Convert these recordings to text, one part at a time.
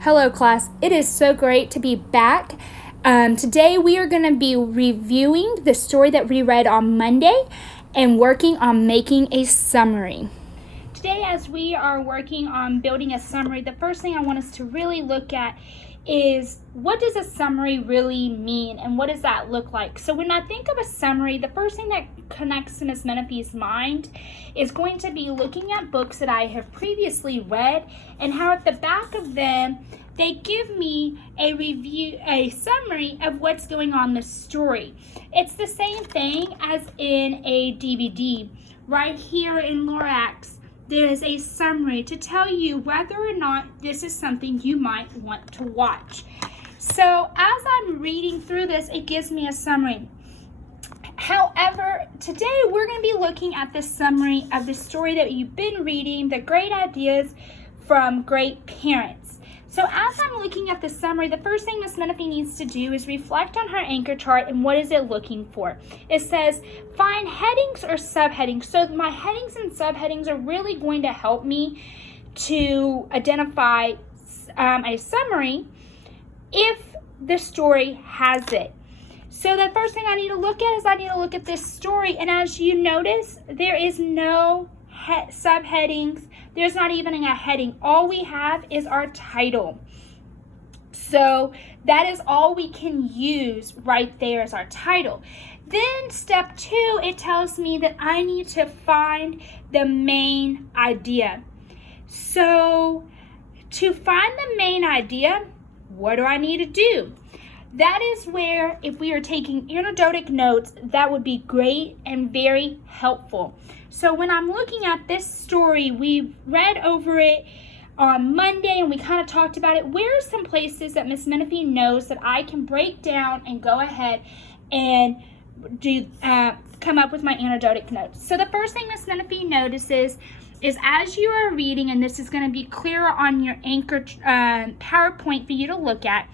Hello class, it is so great to be back. Today we are going to be reviewing the story that we read on Monday and working on making a summary. Today as we are working on building a summary, the first thing I want us to really look at is what does a summary really mean and what does that look like? So when I think of a summary, the first thing that connects to Ms. Menifee's mind is going to be looking at books that I have previously read and how at the back of them they give me a summary of what's going on in the story. It's the same thing as in a DVD. Right here in Lorax, there is a summary to tell you whether or not this is something you might want to watch. So as I'm reading through this, it gives me a summary. However, today we're going to be looking at the summary of the story that you've been reading, The Great Ideas from Great Parents. So as I'm looking at the summary, the first thing Ms. Menifee needs to do is reflect on her anchor chart and what is it looking for. It says, find headings or subheadings. So my headings and subheadings are really going to help me to identify a summary if the story has it. So the first thing I need to look at is I need to look at this story. And as you notice, there is no subheadings. There's not even a heading. All we have is our title. So that is all we can use right there as our title. Then step 2, it tells me that I need to find the main idea. So to find the main idea, what do I need to do? That is where, if we are taking anecdotic notes, that would be great and very helpful. So when I'm looking at this story, we read over it on Monday and we kind of talked about it. Where are some places that Ms. Menifee knows that I can break down and go ahead and come up with my anecdotic notes? So the first thing Ms. Menifee notices is as you are reading, and this is going to be clearer on your anchor PowerPoint for you to look at,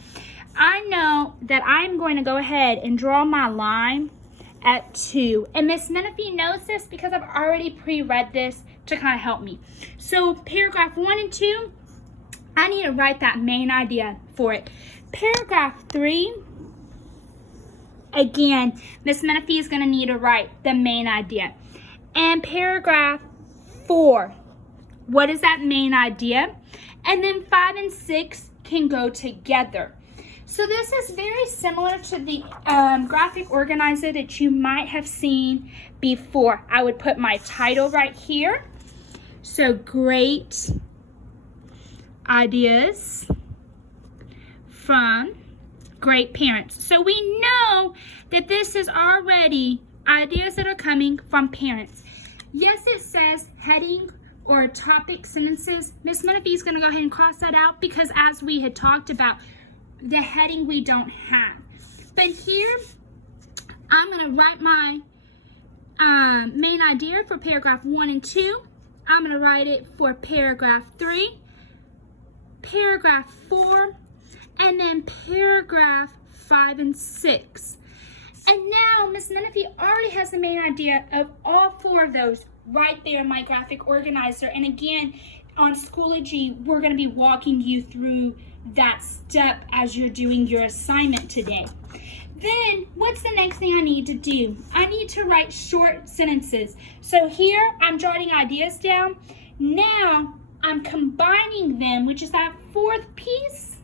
I know that I'm going to go ahead and draw my line at 2. And Ms. Menifee knows this because I've already pre-read this to kind of help me. So paragraph 1 and 2, I need to write that main idea for it. Paragraph 3, again, Ms. Menifee is going to need to write the main idea. And paragraph 4, what is that main idea? And then 5 and 6 can go together. So this is very similar to the graphic organizer that you might have seen before. I would put my title right here. So Great Ideas from Great Parents. So we know that this is already ideas that are coming from parents. Yes, it says heading or topic sentences. Ms. Menifee is going to go ahead and cross that out because as we had talked about, the heading we don't have. But here, I'm going to write my main idea for paragraph 1 and 2. I'm going to write it for paragraph 3, paragraph 4, and then paragraph 5 and 6. And now Ms. Menifee already has the main idea of all 4 of those right there in my graphic organizer. And again, on Schoology, we're going to be walking you through that step as you're doing your assignment today. Then, what's the next thing I need to do? I need to write short sentences. So here, I'm jotting ideas down. Now, I'm combining them, which is that 4th piece,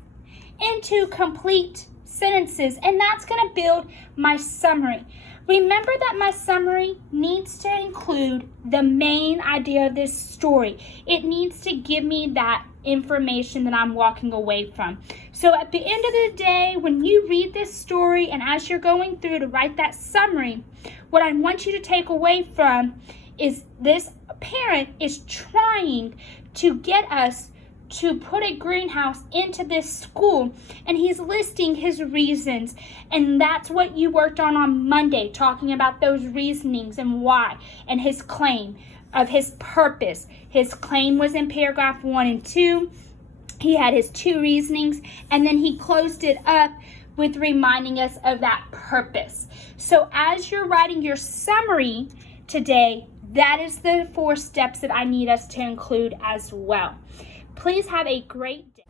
into complete sentences. And that's going to build my summary. Remember that my summary needs to include the main idea of this story. It needs to give me that information that I'm walking away from. So at the end of the day, when you read this story and as you're going through to write that summary, what I want you to take away from is this parent is trying to get us to put a greenhouse into this school, and he's listing his reasons, and that's what you worked on Monday, talking about those reasonings and why, and his claim of his purpose. His claim was in paragraph 1 and 2. He had his 2 reasonings, and then he closed it up with reminding us of that purpose. So as you're writing your summary today, that is the 4 steps that I need us to include as well. Please have a great day.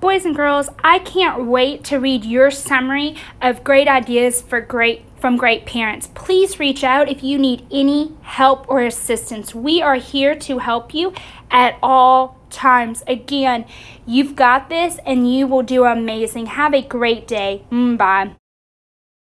Boys and girls, I can't wait to read your summary of great ideas from great parents. Please reach out if you need any help or assistance. We are here to help you at all times. Again, you've got this and you will do amazing. Have a great day. Bye.